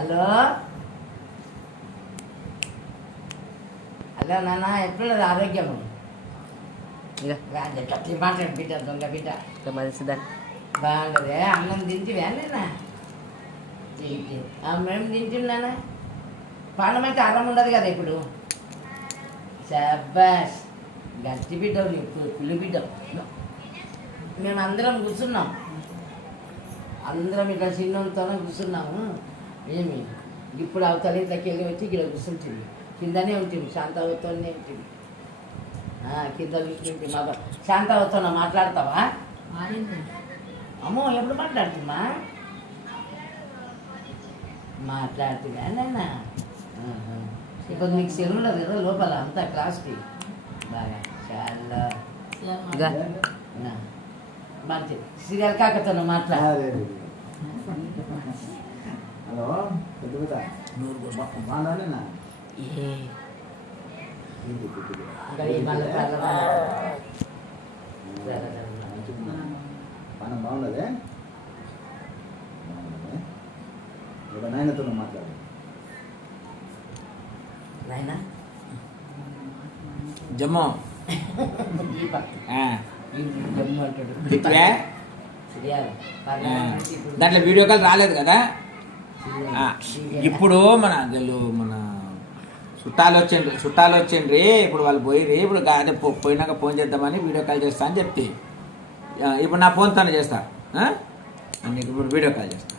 hello hello నాన్న ఎట్లున్నది ఆరోగ్యము గట్టి మాట్లాడు బిడ్డ దొంగ బిడ్డ మంచిదని బాగుండదే అన్నం తింటివా నేనా మేము తింటున్నానా పానమైతే అన్నం ఉండదు కదా ఇప్పుడు శబ్బాష్ గట్టి బిడ్డవు నీకు పులి బిడ్డ మేము అందరం కూర్చున్నాం అందరం ఇట్లా చిన్నంతోనే కూర్చున్నాము ఏమి ఇప్పుడు అవతల ఇంట్లోకి వెళ్ళి వచ్చి ఇక్కడ కూర్చుంటుంది కిందనే ఉంటుంది శాంతవతోనే ఉంటుంది కింద కూర్చుంటుంది మా శాంతవతోన మాట్లాడతావా అమ్మో ఎప్పుడు మాట్లాడుతున్నా మాట్లాడుతున్నా నాన్న ఇప్పుడు నీకు సెలవు ఉండదు కదా లోపల అంతా క్లాస్కి బాగా చాలా మంచి సీరియల్ కాకతో మాట్లాడు హలో బాగున్నానేనా మనం బాగున్నదే ఇప్పుడు నాయనతో మాట్లాడు నాయనా జమ్మో జమ్ము అంటాడు దాంట్లో వీడియో కాల్ రాలేదు కదా ఇప్పుడు మన చుట్టాలు వచ్చిండ్రి ఇప్పుడు వాళ్ళు పోయిర్రి ఇప్పుడు అదే పోయినాక ఫోన్ చేద్దామని వీడియో కాల్ చేస్తా అని చెప్తే ఇప్పుడు నా ఫోన్తోనే చేస్తా నీకు ఇప్పుడు వీడియో కాల్ చేస్తా